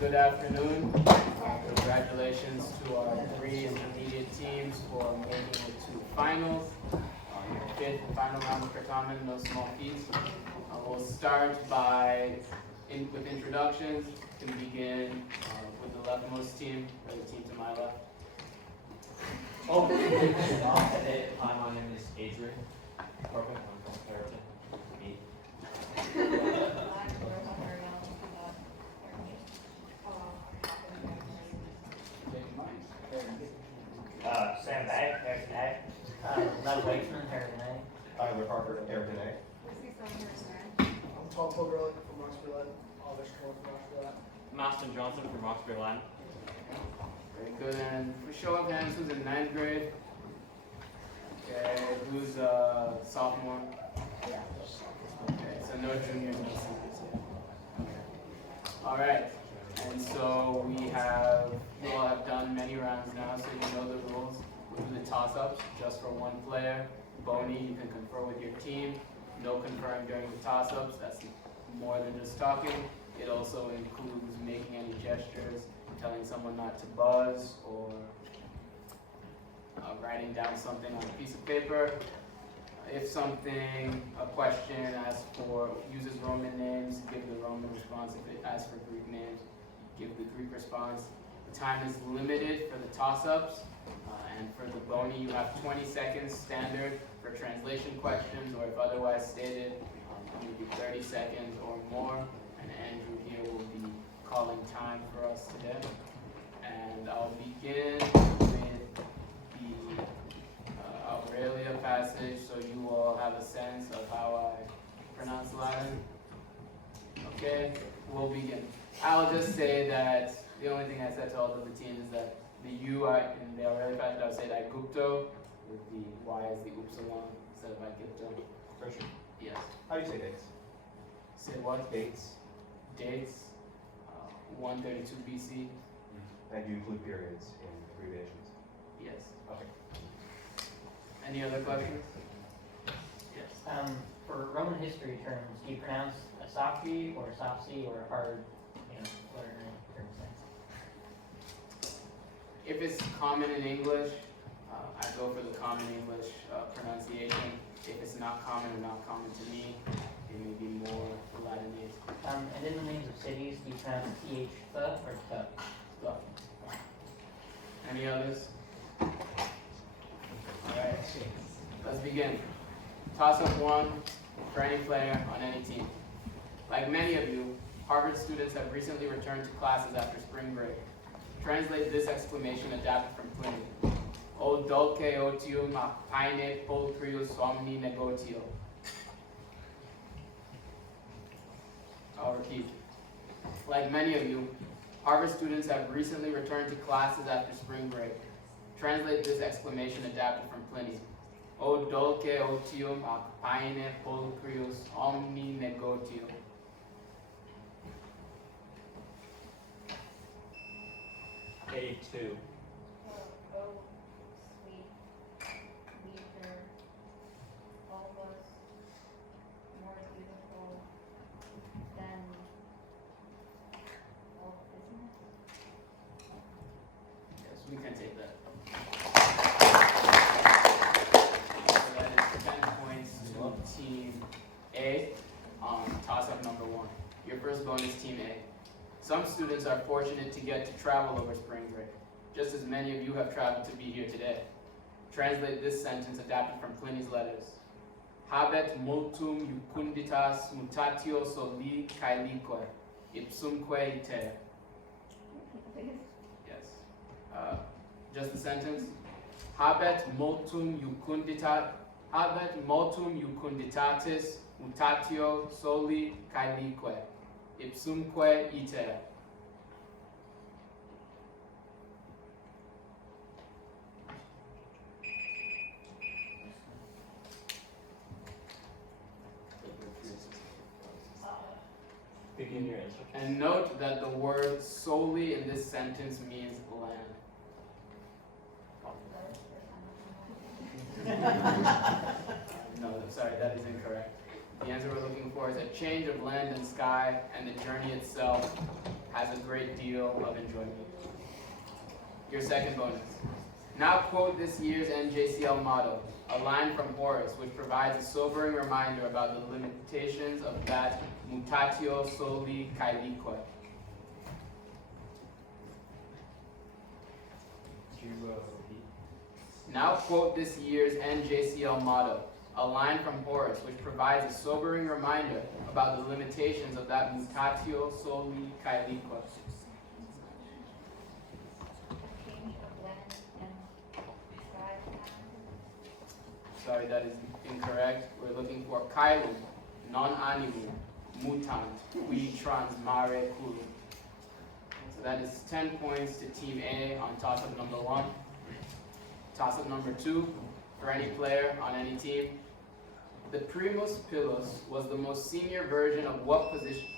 Good afternoon. Congratulations to our 3 intermediate teams for making it to finals. Your 5th and final round of Certamen, no small feats. We'll start with introductions. We can begin with the leftmost team, or the team to my left. Hi, my name is Adrian. Perfect. I'm from Harriton B. Sam Bay, Harriton A. Matt Wakeman, Harriton A. Tyler Parker, Harriton A. I'm Tom Pogarelli from Roxbury Latin. Oliver Stroll from Roxbury Latin. Maston Johnson from Roxbury Latin. Very good. And for show of hands, who's in 9th grade? Okay, who's a sophomore? Okay, so no juniors, no seniors here. Okay. All right. And so you all have done many rounds now, so you know the rules. We'll do the toss-ups just for one player. Boney, you can confer with your team. No conferring during the toss-ups. That's more than just talking. It also includes making any gestures, telling someone not to buzz, or writing down something on a piece of paper. If a question uses Roman names, give the Roman response. If it asks for Greek names, give the Greek response. The time is limited for the toss-ups, and for the Boney, you have 20 seconds standard for translation questions, or if otherwise stated, maybe 30 seconds or more. And Andrew here will be calling time for us today. And I'll begin with the Aurelia passage, so you all have a sense of how I pronounce Latin. Okay, we'll begin. I'll just say that the only thing I said to all of the teams is that the U in the Aurelia passage, I would say Aigupto, with the Y as the upsilon instead of Aigupto. Pressure. Yes. How do you say dates? Say what? Dates. Dates, 132 BC. And you include periods in abbreviations. Yes. Okay. Any other questions? Yes. For Roman history terms, do you pronounce Asaphi or Asapsi or a hard, letter in certain sense? If it's common in English, I go for the common English pronunciation. If it's not common or not common to me, it may be more Latinate. And in the names of cities, do you pronounce TH th or th? Any others? All right, let's begin. Toss-up 1 for any player on any team. Like many of you, Harvard students have recently returned to classes after spring break. Translate this exclamation adapted from Pliny. O dulce otium ac paene pulchrius omni negotio. I'll repeat. Like many of you, Harvard students have recently returned to classes after spring break. Translate this exclamation adapted from Pliny. O dulce otium ac paene pulchrius omni negotio. A2. Sweet, weaker, almost more beautiful than all, isn't it? Yes, we can take that. So that is 10 points to Team A on toss-up number 1. Your first bonus, Team A. Some students are fortunate to get to travel over spring break, just as many of you have traveled to be here today. Translate this sentence adapted from Pliny's letters. Habet multum jucunditas mutatio soli caelique, ipsumque iter. Yes. Just the sentence. Habet multum jucunditatis mutatio soli caelique, ipsumque iter. Begin your answer. And note that the word solely in this sentence means land. No, I'm sorry, that is incorrect. The answer we're looking for is a change of land and sky, and the journey itself has a great deal of enjoyment. Your second bonus. Now quote this year's NJCL motto, a line from Horace, which provides a sobering reminder about the limitations of that mutatio soli caelique. Now quote this year's NJCL motto, a line from Horace, which provides a sobering reminder about the limitations of that mutatio soli caelique. Change of land and sky. Sorry, that is incorrect. We're looking for caelum, non animum, mutant, qui trans mare culum. So that is 10 points to Team A on toss-up number 1. Toss-up number 2, for any player on any team. The primus pilus was the most senior version of what position?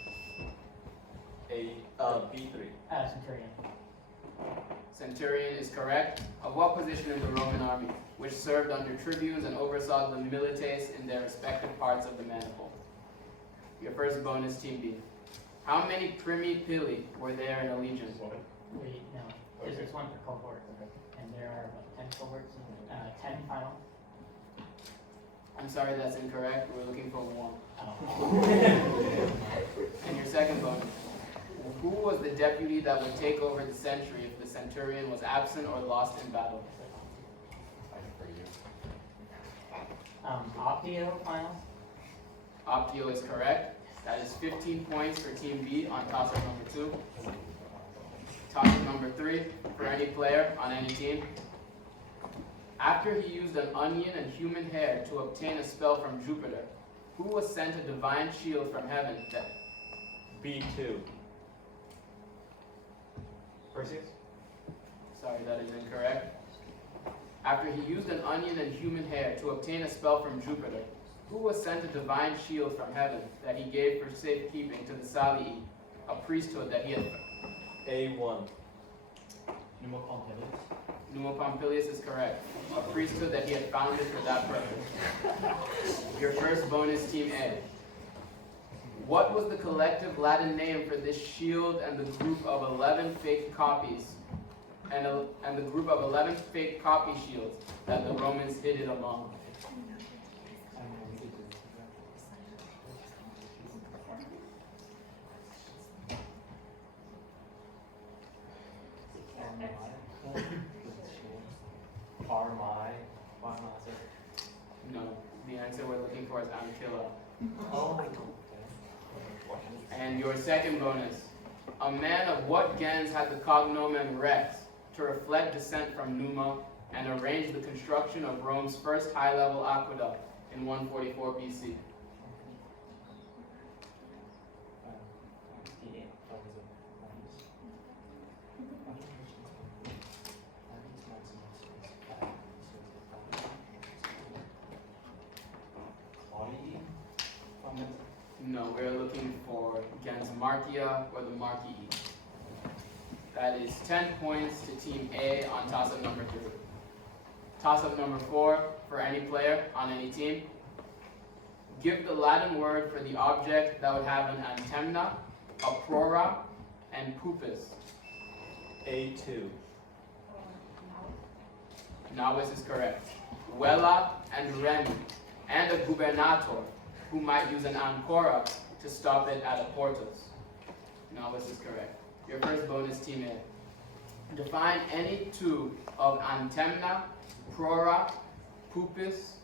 B3. Centurion. Centurion is correct. Of what position in the Roman army, which served under tribunes and oversaw the milites in their respective parts of the manifold? Your first bonus, Team B. How many primi pili were there in a legion? Wait, no. This is one per cohort. And there are what, 10 cohorts and 10 final. I'm sorry, that's incorrect. We're looking for 1. Oh. And your second bonus. Who was the deputy that would take over the century if the centurion was absent or lost in battle? Optio final. Optio is correct. That is 15 points for Team B on toss-up number 2. Toss-up number 3 for any player on any team. After he used an onion and human hair to obtain a spell from Jupiter, who was sent a divine shield from heaven that... B2. Perseus? Sorry, that is incorrect. After he used an onion and human hair to obtain a spell from Jupiter, who was sent a divine shield from heaven that he gave for safekeeping to the Salii, a priesthood that he had... A1. Numa Pompilius is correct. A priesthood that he had founded for that purpose. Your first bonus, Team A. What was the collective Latin name for this shield and the group of 11 fake copies, and the group of 11 fake copy shields that the Romans hid it among? No, the answer we're looking for is Ancilla. And your second bonus. A man of what gens had the cognomen Rex to reflect descent from Numa and arrange the construction of Rome's first high-level aqueduct in 144 BC? No, we're looking for gens Marcia or the Marquii. That is 10 points to Team A on toss-up number 3. Toss-up number 4 for any player on any team. Give the Latin word for the object that would have an antemna, a prora, and pupus. A2. Navis is correct. Vela and remi, and a gubernator, who might use an ancora to stop it at a portus. Navis is correct. Your first bonus, Team A. Define any two of antemna, prora, pupus,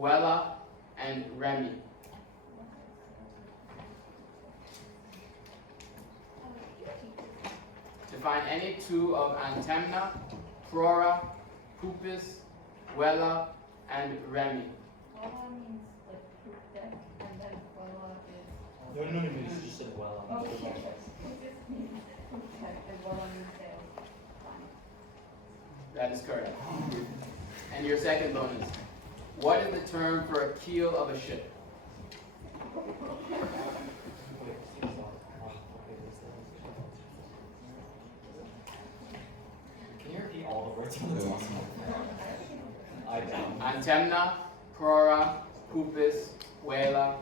vela, and remi. Define any two of antemna, prora, pupus, vela, and remi. Voila means like poop deck, and then voila is. No, you just said well. Okay. Pupus means poop deck, and voila means sail. Fine. That is correct. And your second bonus. What is the term for a keel of a ship? Can you repeat all the words from the top? I don't. Antemna, prora, pupus, vela,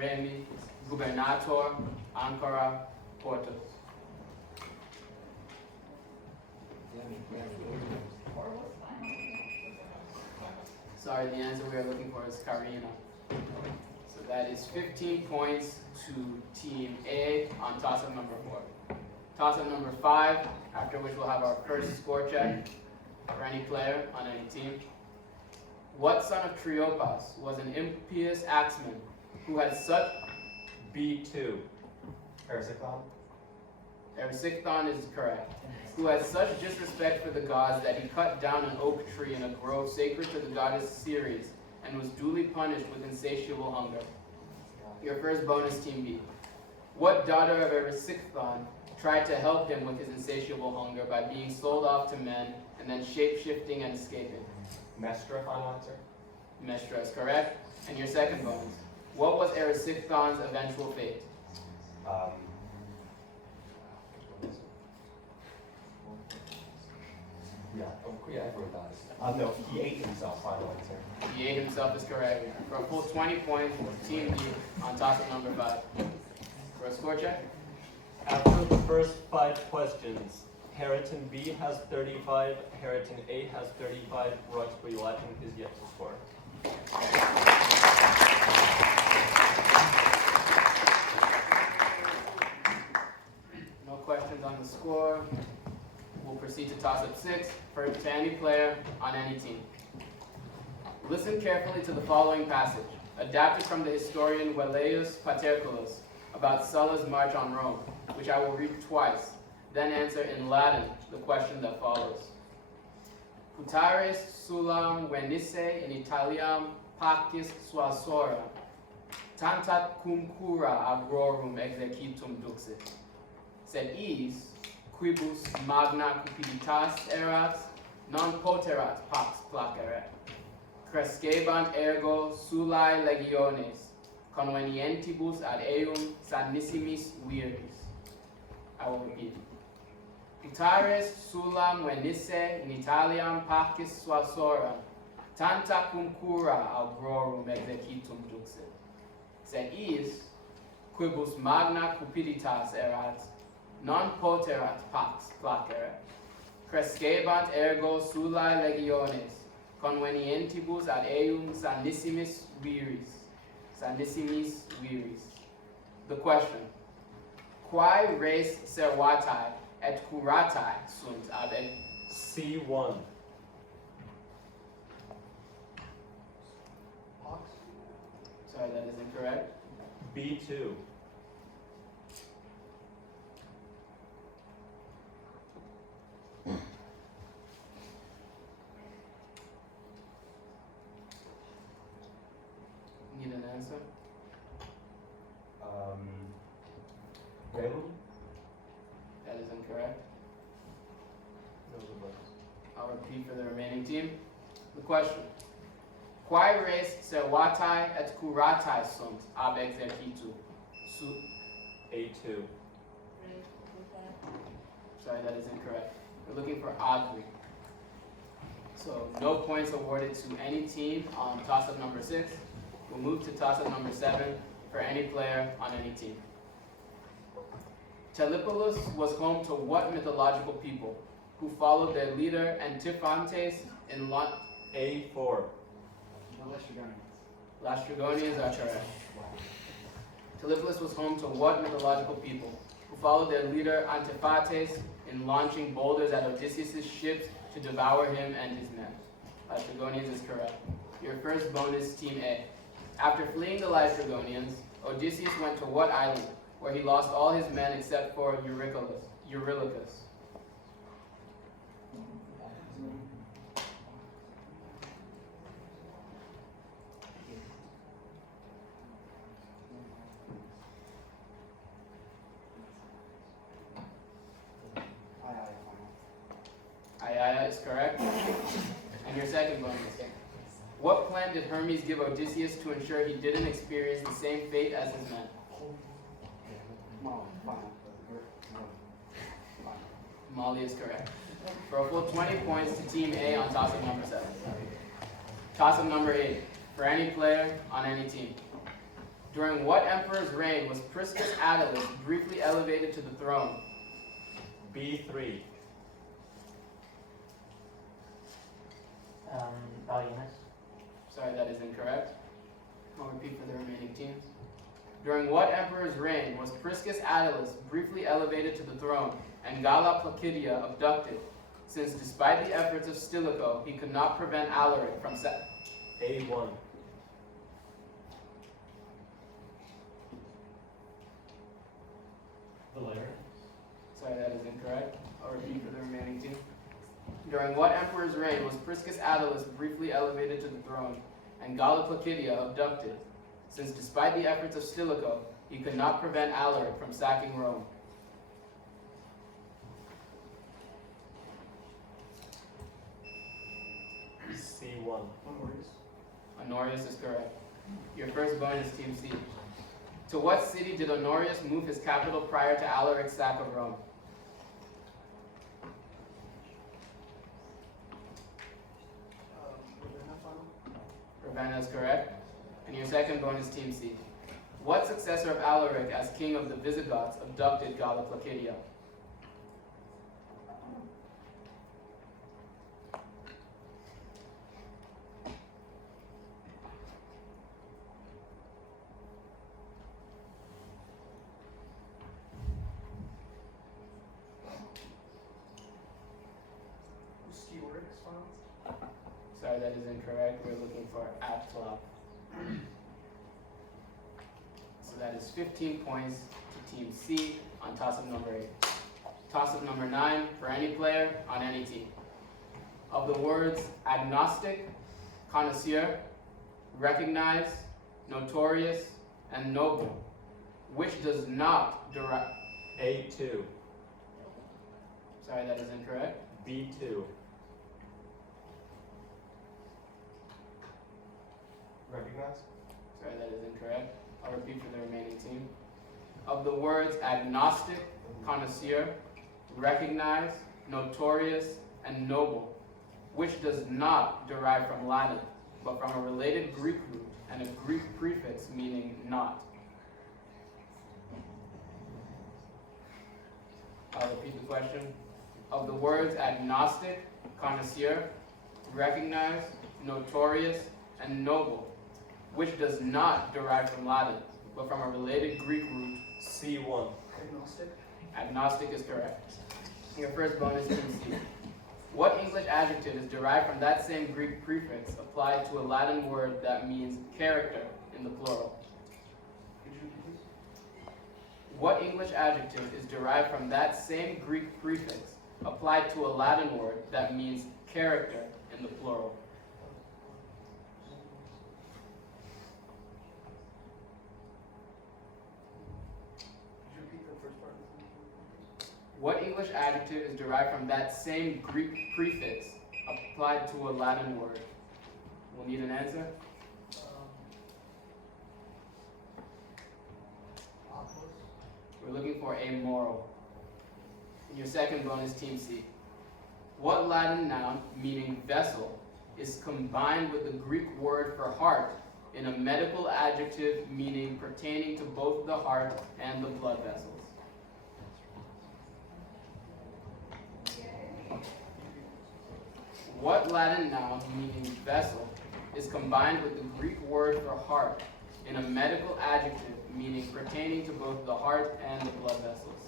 Remi, Gubernator, Ankara, Porto. Sorry, the answer we are looking for is Karina. So that is 15 points to Team A on toss-up number 4. Toss-up number 5, after which we'll have our first score check for any player on any team. What son of Triopas was an impious axeman who had such... B2. Erysichthon is correct. Who had such disrespect for the gods that he cut down an oak tree in a grove sacred to the goddess Ceres and was duly punished with insatiable hunger. Your first bonus, Team B. What daughter of Erysichthon tried to help him with his insatiable hunger by being sold off to men and then shape-shifting and escaping? Mestra, final answer. Mestra is correct. And your second bonus. What was Erysichthon's eventual fate? Everyone dies. No, he ate himself, final answer. He ate himself is correct. For a full 20 points, Team B on toss-up number 5. For a score check? After the first 5 questions, Harriton B has 35, Harriton A has 35, Roxbury Latin is yet to score. No questions on the score. We'll proceed to toss-up 6 to any player on any team. Listen carefully to the following passage, adapted from the historian Velleius Paterculus, about Sulla's march on Rome, which I will read twice, then answer in Latin the question that follows. Putares sulam venisse in Italiam pacis suasora, tantat cum cura agrorum exequitum duxit. Sed is, quibus magna cupiditas erat, non poterat pax placere. Crescebant ergo sulae legiones, convenientibus ad eum sannissimis viris. I will repeat. Putares sulam venisse in Italiam pacis suasora, tanta cum cura agrorum exequitum duxit. Sed is, quibus magna cupiditas erat, non poterat pax placere. Crescebant ergo sulae legiones, convenientibus ad eum sannissimis viris. Sannissimis viris. The question. Quae res servatae et curatae sunt ab C1. Hawks? Sorry, that is incorrect. B2. Need an answer? Galen? That is incorrect. I'll repeat for the remaining team. The question. Quae res servatae et curatae sunt ab exercitu? A2. Sorry, that is incorrect. We're looking for agri. So no points awarded to any team on toss-up number 6. We'll move to toss-up number 7 for any player on any team. Telepolis was home to what mythological people who followed their leader Antiphantes in A4. Lastrygonians are correct. Telepolis was home to what mythological people who followed their leader Antiphates in launching boulders at Odysseus' ships to devour him and his men? Lastrygonians is correct. Your first bonus, Team A. After fleeing the Lastrygonians, Odysseus went to what island, where he lost all his men except for Eurylochus? Ayaya is correct. And your second bonus. What plan did Hermes give Odysseus to ensure he didn't experience the same fate as his men? Molly is correct. For a full 20 points to Team A on toss-up number 7. Toss-up number 8. For any player on any team. During what emperor's reign was Priscus Attalus briefly elevated to the throne? B3. Gallienus. Sorry, that is incorrect. I'll repeat for the remaining teams. During what emperor's reign was Priscus Attalus briefly elevated to the throne and Galla Placidia abducted, since despite the efforts of Stilicho, he could not prevent Alaric from A1. Valerian. Sorry, that is incorrect. I'll repeat for the remaining team. During what emperor's reign was Priscus Attalus briefly elevated to the throne and Galla Placidia abducted, since despite the efforts of Stilicho, he could not prevent Alaric from sacking Rome? C1. Honorius is correct. Your first bonus, Team C. To what city did Honorius move his capital prior to Alaric's sack of Rome? Ravenna is correct. And your second bonus, Team C. What successor of Alaric as king of the Visigoths abducted Galla Placidia? Sorry, that is incorrect. We're looking for Attila. So that is 15 points to Team C on toss-up number 8. Toss-up number 9 for any player on any team. Of the words agnostic, connoisseur, recognized, notorious, and noble, which does not derive... A2. Sorry, that is incorrect. B2. Recognize. Sorry, that is incorrect. I'll repeat for the remaining team. Of the words agnostic, connoisseur, recognized, notorious, and noble, which does not derive from Latin, but from a related Greek root and a Greek prefix meaning not. I'll repeat the question. Of the words agnostic, connoisseur, recognized, notorious, and noble, which does not derive from Latin, but from a related Greek root. C1. Agnostic. Agnostic is correct. Your first bonus, Team C. What English adjective is derived from that same Greek prefix applied to a Latin word that means character in the plural? Could you repeat this? What English adjective is derived from that same Greek prefix applied to a Latin word that means character in the plural? Could you repeat the first part? What English adjective is derived from that same Greek prefix applied to a Latin word? We'll need an answer. We're looking for amoral. Your second bonus, Team C. What Latin noun, meaning vessel, is combined with the Greek word for heart in a medical adjective meaning pertaining to both the heart and the blood vessels? What Latin noun, meaning vessel, is combined with the Greek word for heart in a medical adjective meaning pertaining to both the heart and the blood vessels?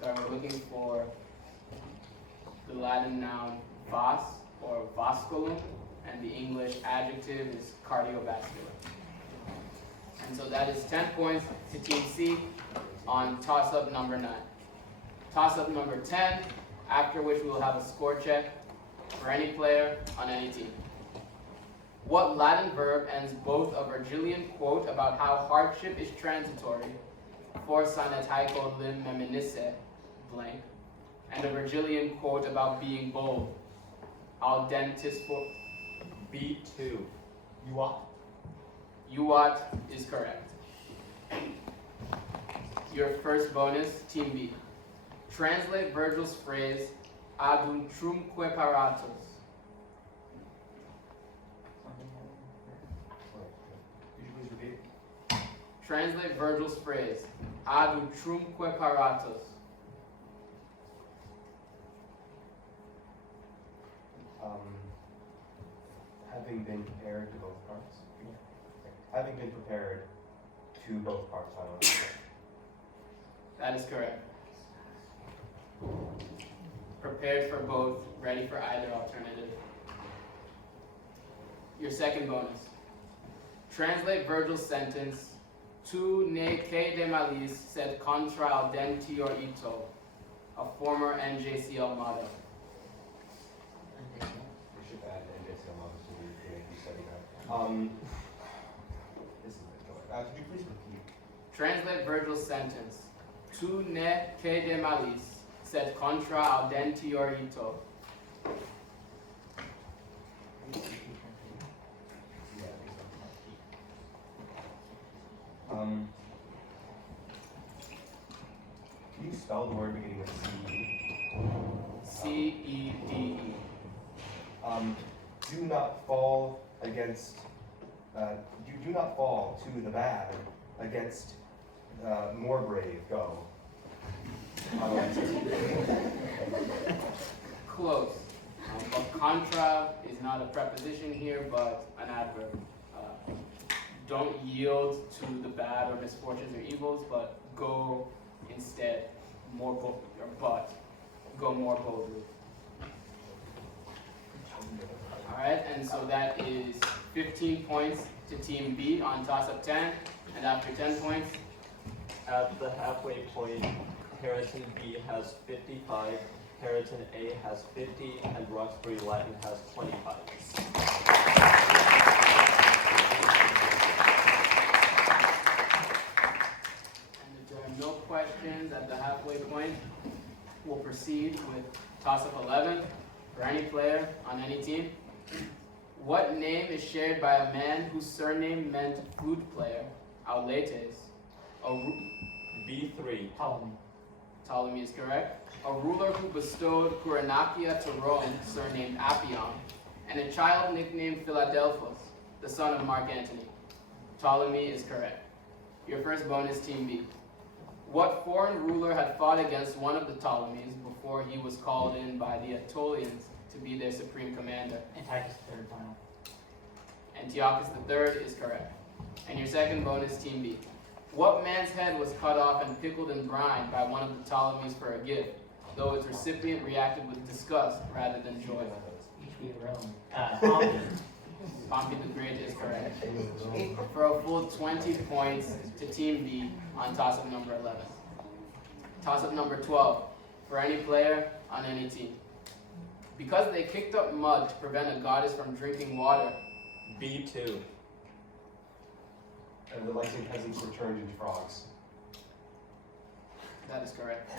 So we're looking for the Latin noun vas or vasculum, and the English adjective is cardiovascular. And so that is 10 points to Team C on toss-up number 9. Toss-up number 10, after which we will have a score check for any player on any team. What Latin verb ends both a Virgilian quote about how hardship is transitory, for sanetaiko lim meminisse, blank, and a Virgilian quote about being bold, al dentis for... B2. Uat is correct. Your first bonus, Team B. Translate Virgil's phrase, adultrumque paratus. Could you please repeat? Translate Virgil's phrase, adultrumque paratus. Having been prepared to both parts. Having been prepared to both parts, final answer. That is correct. Prepared for both, ready for either alternative. Your second bonus. Translate Virgil's sentence, tu ne que de malis sed contra audentior ito, a former NJCL motto. We should add NJCL models to the AP study now. This is it. Could you please repeat? Translate Virgil's sentence, tu ne que de malis sed contra audentior ito. Yeah, I think so. Can you spell the word beginning with C? C-E-D-E. Do not fall against. You do not fall to the bad against more brave. Go. Final answer. Close. But contra is not a preposition here, but an adverb. Don't yield to the bad or misfortunes or evils, but go instead more go more boldly. All right, and so that is 15 points to Team B on toss-up 10, and after 10 points, At the halfway point, Harriton B has 55, Harriton A has 50, and Roxbury Latin has 25. and if there are no questions at the halfway point, we'll proceed with toss-up 11 for any player on any team. What name is shared by a man whose surname meant flute player, auletes? B3. Ptolemy. Ptolemy is correct. A ruler who bestowed Curinacia to Rome, surnamed Appion, and a child nicknamed Philadelphus, the son of Mark Antony. Ptolemy is correct. Your first bonus, Team B. What foreign ruler had fought against one of the Ptolemies before he was called in by the Aetolians to be their supreme commander? Antiochus III final. Antiochus III is correct. And your second bonus, Team B. What man's head was cut off and pickled in brine by one of the Ptolemies for a gift, though its recipient reacted with disgust rather than joy? HP Rome. Pompey. Pompey the Great is correct. For a full 20 points to Team B on toss-up number 11. Toss-up number 12 for any player on any team. Because they kicked up mud to prevent a goddess from drinking water, B2. And the Lycian peasants were turned into frogs. that is correct.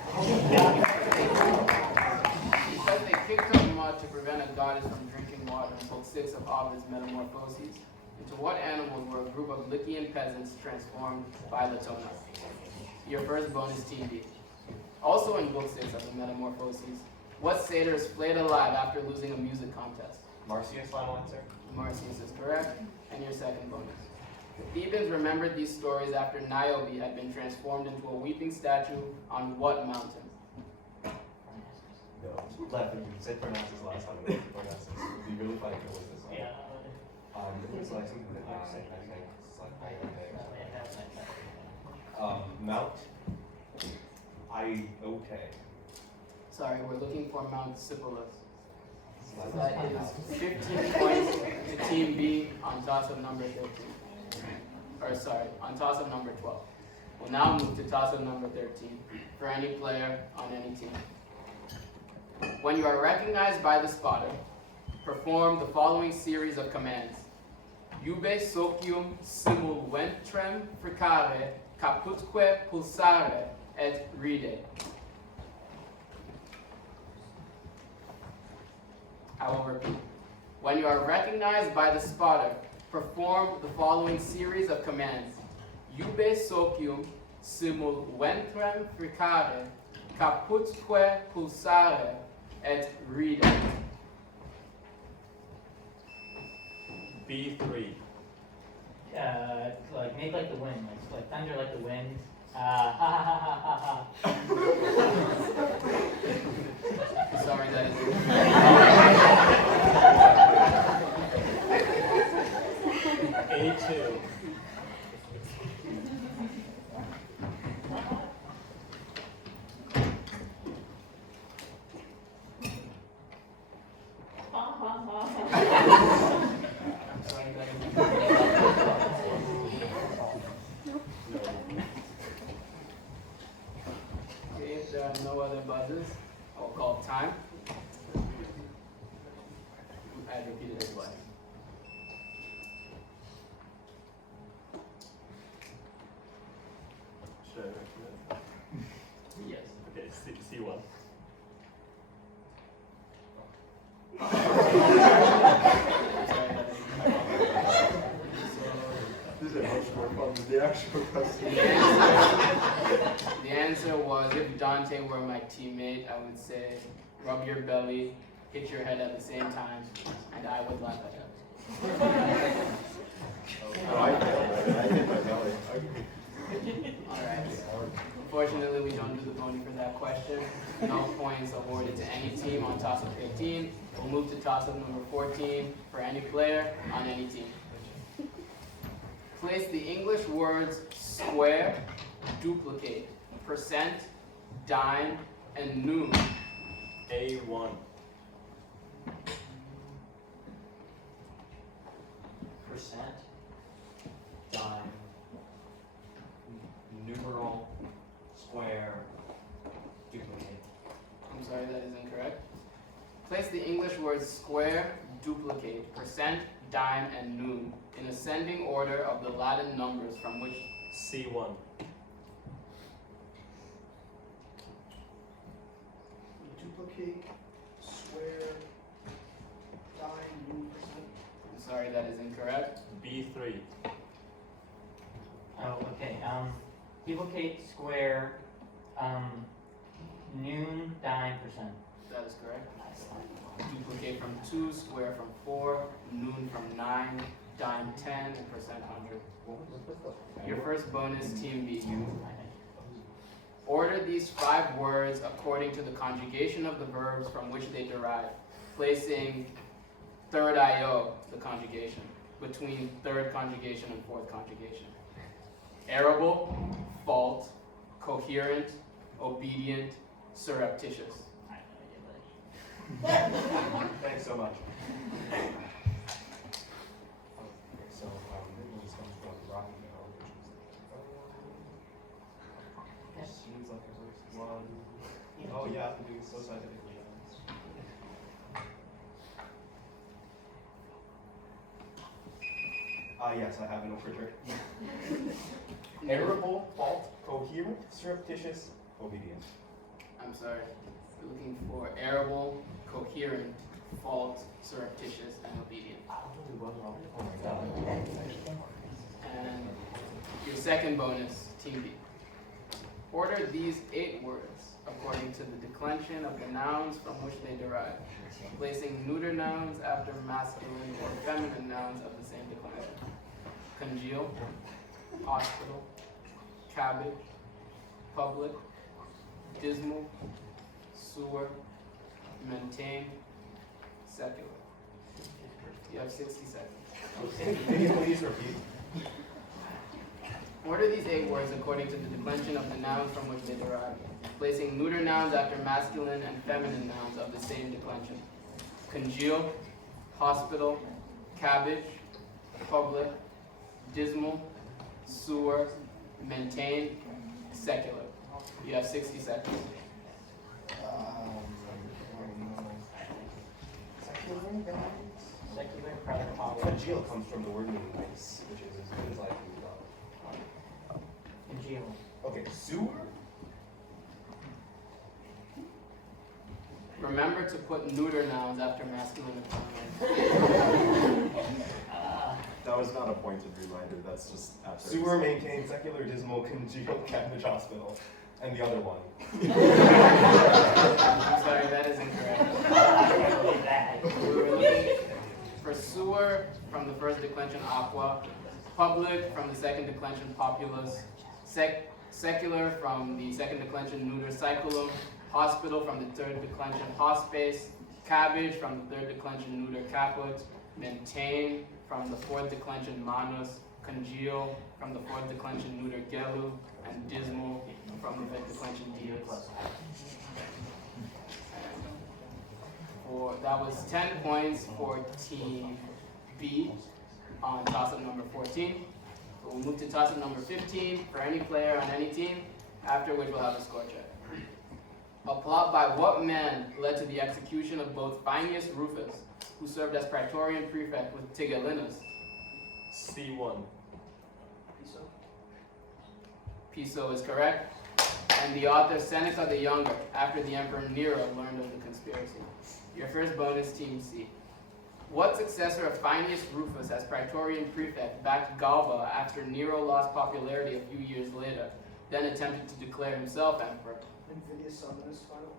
Because they kicked up mud to prevent a goddess from drinking water in Book 6 of Ovid's Metamorphoses, into what animals were a group of Lycian peasants transformed by Latona? Your first bonus, Team B. Also in Book 6 of the Metamorphoses, what satyr is flayed alive after losing a music contest? Marcius, final answer. Marcius is correct. And your second bonus. The Thebans remembered these stories after Niobe had been transformed into a weeping statue on what mountain? No. Left. You said Parnassus last time. It was Parnassus. It would be really funny if it was this one. Yeah. It was like something that I think. It's like Mount Iote. Sorry, we're looking for Mount Sipylus. That is 15 points to Team B on toss-up number 13. Or sorry, on toss-up number 12. We'll now move to toss-up number 13 for any player on any team. When you are recognized by the spotter, perform the following series of commands. Iube socium simul ventrem fricare, caputque pulsare, et ride. I will repeat. When you are recognized by the spotter, perform the following series of commands. Iube socium simul ventrem fricare, caputque pulsare, et ride. B3. Like make like the wind, like thunder like the wind. Ha ha ha ha ha. Sorry, that is A2. I'm sorry, that is Okay, if there are no other buzzers, I'll call time. I repeated it twice. Should I recommend? Yes. Okay, C1. This is much more fun than the actual question. The answer was, if Dante were my teammate, I would say, rub your belly, hit your head at the same time, and I would laugh at him. Oh, I failed, right? I hit my belly. Alright. Unfortunately, we don't do the pony for that question. No points awarded to any team on toss-up 15. We'll move to toss-up number 14 for any player on any team. Place the English words square, duplicate, percent, dime, and noon. A1. Percent, dime, numeral, square, duplicate. I'm sorry, that is incorrect. Place the English words square, duplicate, percent, dime, and noon in ascending order of the Latin numbers from which C1. Duplicate, square, dime, noon percent. I'm sorry, that is incorrect. B3. Oh, okay. Duplicate, square, noon, dime, percent. That is correct. Duplicate from 2, square from 4, noon from 9, dime 10, and percent 100. Your first bonus, Team B. Order these 5 words according to the conjugation of the verbs from which they derive, placing third IO, the conjugation, between third conjugation and fourth conjugation. Arable, fault, coherent, obedient, surreptitious. Thanks so much. Okay, so this comes from Rocky Mountain, which is seems like there's one. Oh yeah, I'm doing so scientifically. Yes, I have an overture. Arable, fault, coherent, surreptitious, obedient. I'm sorry. We're looking for arable, coherent, fault, surreptitious, and obedient. Oh my god. And your second bonus, Team B. Order these 8 words according to the declension of the nouns from which they derive, placing neuter nouns after masculine or feminine nouns of the same declension. Congeal, hospital, cabbage, public, dismal, sewer, maintain, secular. You have 60 seconds. Can you please repeat? Order these 8 words according to the declension of the nouns from which they derive, placing neuter nouns after masculine and feminine nouns of the same declension. Congeal, hospital, cabbage, public, dismal, sewer, maintain, secular. You have 60 seconds. Secular, private power. Congeal comes from the word nice, which is as good as I can do. Congeal. Okay, sewer? Remember to put neuter nouns after masculine and feminine. That was not a pointed reminder, that's just absolutely. Sewer, maintain, secular, dismal, congeal, cabbage, hospital. and the other one. I'm sorry, that is incorrect. I can't believe that. We were looking for sewer from the first declension aqua, public from the second declension populus, secular from the second declension neuter cyclum, hospital from the third declension hospes, cabbage from the third declension neuter caput, maintain from the fourth declension manus, congeal from the fourth declension neuter gelu, and dismal from the fifth declension dies. That was 10 points for Team B on toss-up number 14. We'll move to toss-up number 15 for any player on any team, after which we'll have a score check. A plot by what man led to the execution of both Faenius Rufus, who served as Praetorian Prefect with Tigellinus? C1. Piso. Piso is correct. And the author Seneca the Younger, after the Emperor Nero learned of the conspiracy. Your first bonus, Team C. What successor of Faenius Rufus as Praetorian Prefect backed Galba after Nero lost popularity a few years later, then attempted to declare himself emperor? Nymphidius Sabinus final.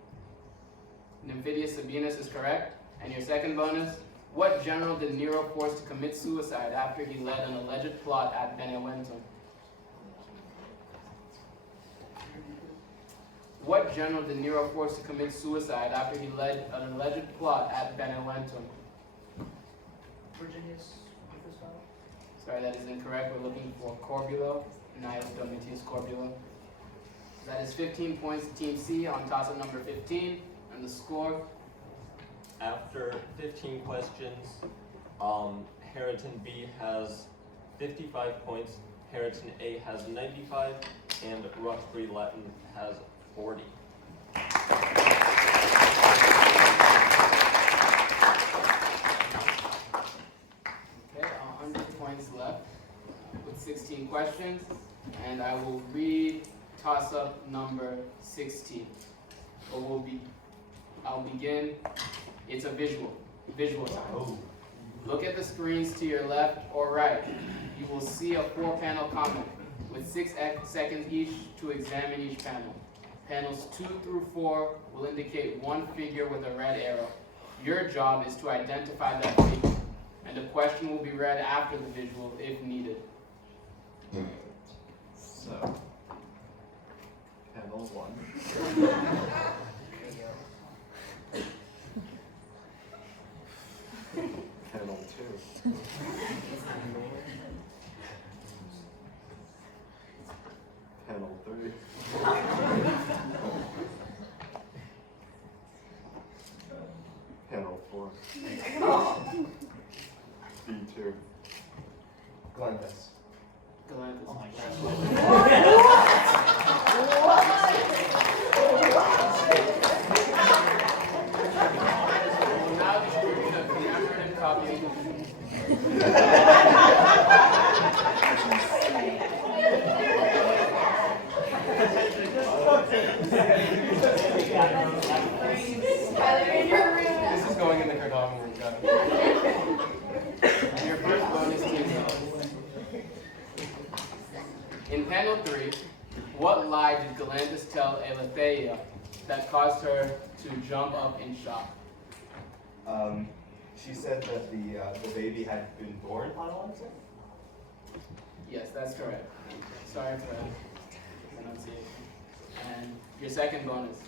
Nymphidius Sabinus is correct. And your second bonus, what general did Nero force to commit suicide after he led an alleged plot at Beneventum? What general did Nero force to commit suicide after he led an alleged plot at Beneventum? Virginius Rufus final. Sorry, that is incorrect. We're looking for Corbulo, Gnaeus Domitius Corbulo. That is 15 points to Team C on toss-up number 15. And the score? After 15 questions, Harriton B has 55 points, Harriton A has 95, and Roxbury Latin has 40. Okay, 100 points left with 16 questions. And I will read toss-up number 16. I'll begin. It's a visual time. Oh. Look at the screens to your left or right. You will see a 4-panel comic with 6 seconds each to examine each panel. Panels 2 through 4 will indicate one figure with a red arrow. Your job is to identify that figure, and a question will be read after the visual if needed. So, panel 1. Panel 2. Panel 3. Panel 4. B2. Galanthus. Galanthus. Oh my We will now distribute a commemorative copy. This is going in the cartography room, got it. And your first bonus team. In panel 3, what lie did Galanthus tell Elatheia that caused her to jump up in shock? She said that the baby had been born on a Wednesday? Yes, that's correct. Sorry for that pronunciation. And your second bonus.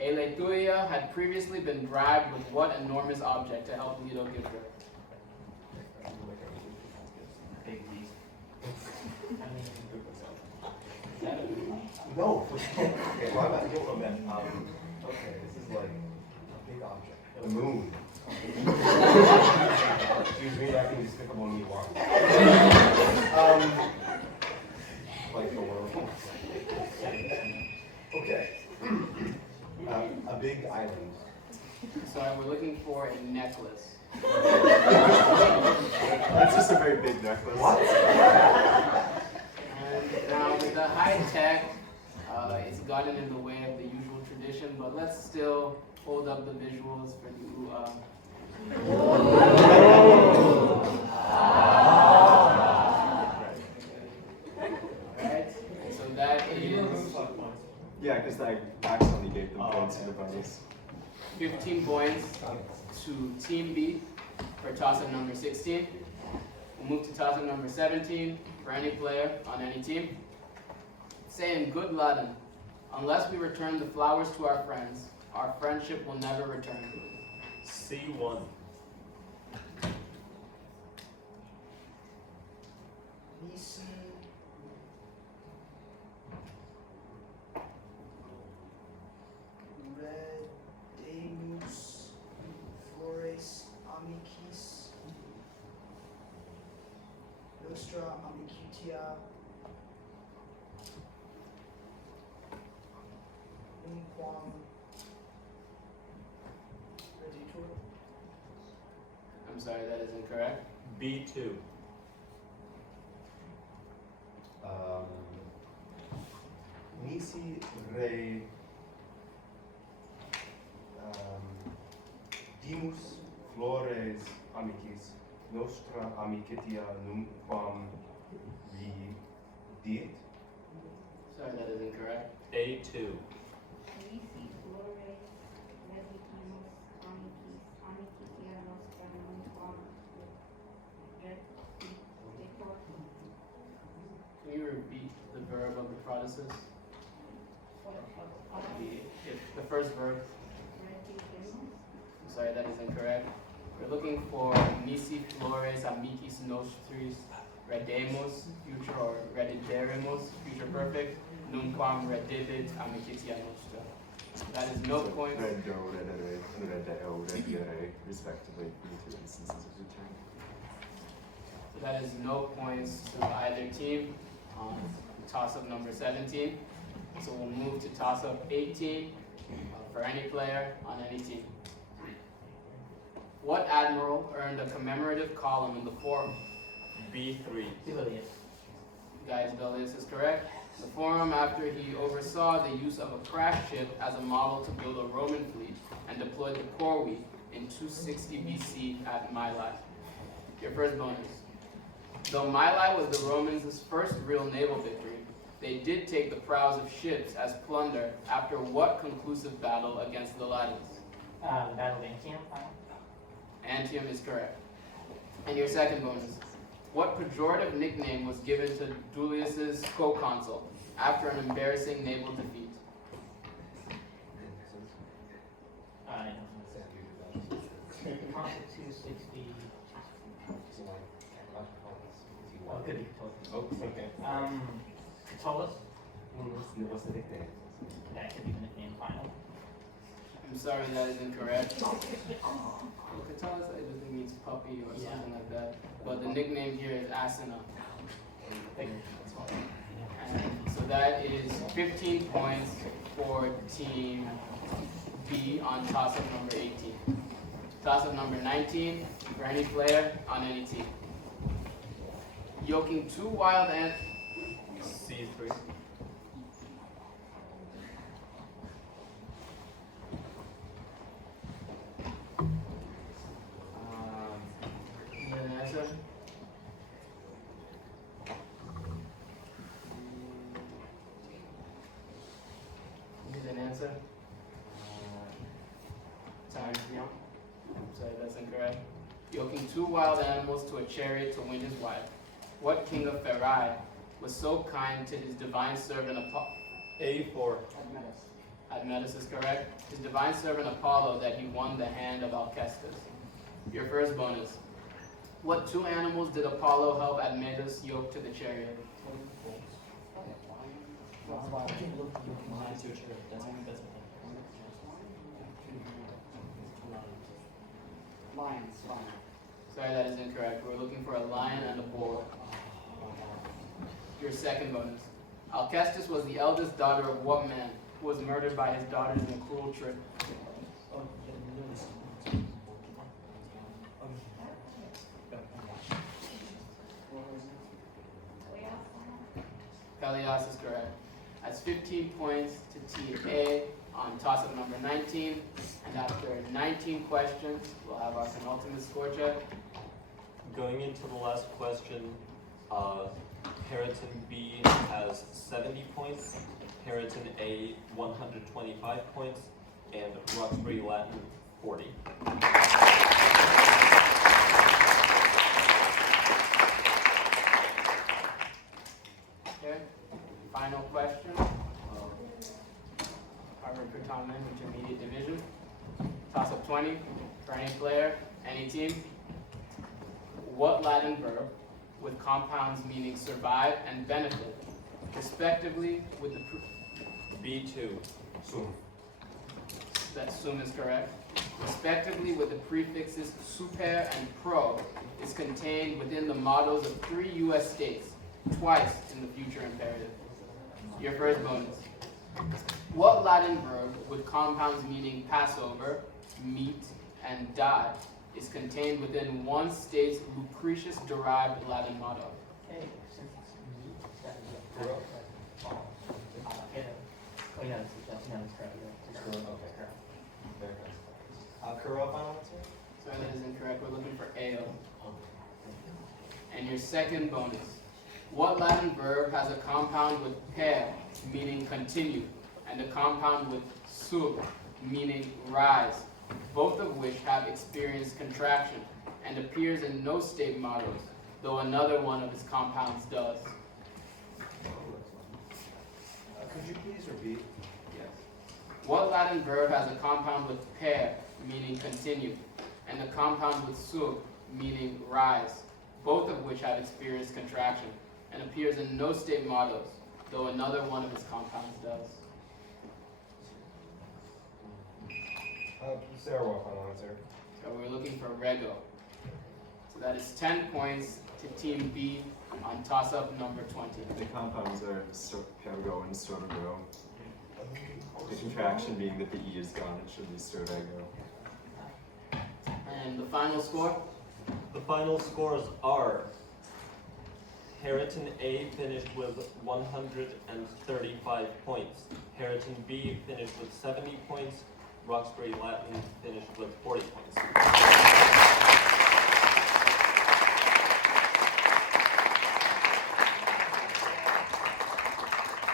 Elatheia had previously been bribed with what enormous object to help Leto give birth? Big leap. No. Okay, well, I'm not doing that. Okay, this is like a big object. The moon. Excuse me, acting despicable me once. Like the world. Okay. A big island. So we're looking for a necklace. That's just a very big necklace. What? And now with the high tech, it's gotten in the way of the usual tradition, but let's still hold up the visuals for the Alright, so that is, Yeah, toss-up number 16. We'll move to toss-up number 17 for any player on any team. Say in good Latin, unless we return the flowers to our friends, our friendship will never return. C1. Nisi. Redemus. Flores amicis. Nostra amicitia. Nunquam. Reditur. I'm sorry, that is incorrect. B2. Nisi re dimus flores amicis nostra amicitia nunquam vidit. Sorry, that is incorrect. A2. Nisi flores reditimus amicitia nostra nunquam reditor. Can you repeat the verb of the protasis? The first verb. Reditimus. I'm sorry, that is incorrect. We're looking for nisi flores amicis nostris redemus, future, or rediteremus, future perfect, nunquam redibit amicitia nostra. That is no point. Redo, redere, redeo, redere, respectively, for the two instances of return. So that is no points to either team on toss-up number 17. So we'll move to toss-up 18 for any player on any team. What admiral earned a commemorative column in the forum? B3. Duilius. Guys, Delius is correct. The forum after he oversaw the use of a crash ship as a model to build a Roman fleet and deployed the Corvi in 260 BC at Mylae. Your first bonus. Though Mylae was the Romans' first real naval victory, they did take the prows of ships as plunder after what conclusive battle against the Latins? The Battle of Antium. Antium is correct. And your second bonus. What pejorative nickname was given to Duilius's co-consul after an embarrassing naval defeat? Consul 260. Oh, it could be Catullus. Oh, okay. Catullus? What's the nickname? That could be the nickname final. I'm sorry, that is incorrect. Catullus, I just think means puppy or something like that. But the nickname here is Asina. And so that is 15 points for team B on toss-up number 18. Toss-up number 19 for any player on any team. Yoking two wild ants. C3. Is that an answer? Is an answer? Time's young. Sorry, that's incorrect. Yoking two wild animals to a chariot to win his wife. What king of Pherae was so kind to his divine servant Apollo? A4. Admetus is correct. His divine servant Apollo that he won the hand of Alcestis. Your first bonus. What two animals did Apollo help Admetus yoke to the chariot? Lions, fine. Sorry, that is incorrect. We're looking for a lion and a bull. Your second bonus. Alcestis was the eldest daughter of what man who was murdered by his daughters in a cruel trick? Pelias is correct. That's 15 points to Team A on toss-up number 19. And after 19 questions, we'll have our penultimate score check. Going into the last question, Harriton B has 70 points, Harriton A 125 points, and Roxbury Latin 40. A team. What Latin verb with compounds meaning survive and benefit, respectively with the B2. that sum is correct, respectively with the prefixes super and pro, is contained within the mottos of 3 U.S. states, twice in the future imperative. Your first bonus. What Latin verb with compounds meaning Passover, meat, and die is contained within one state's Lucretius-derived Latin motto? Okay, since it's meat, that is a correct. Oh, no, it's correct. Okay. Very nice. Kuro, final answer? Sorry, that is incorrect. We're looking for AO. And your second bonus. What Latin verb has a compound with per, meaning continue, and a compound with sub, meaning rise, both of which have experienced contraction and appears in no state mottos, though another one of its compounds does? Could you please repeat? Yes. What Latin verb has a compound with per, meaning continue, and a compound with sub, meaning rise, both of which have experienced contraction and appears in no state mottos, though another one of its compounds does? Sarah, final answer. So we're looking for rego. So that is 10 points to Team B on toss-up number 20. The compounds are Pergo and Sorgo. The contraction being that the E is gone, it should be Sorego. And the final score? The final scores are Harriton A finished with 135 points. Harriton B finished with 70 points. Roxbury Latin finished with 40 points.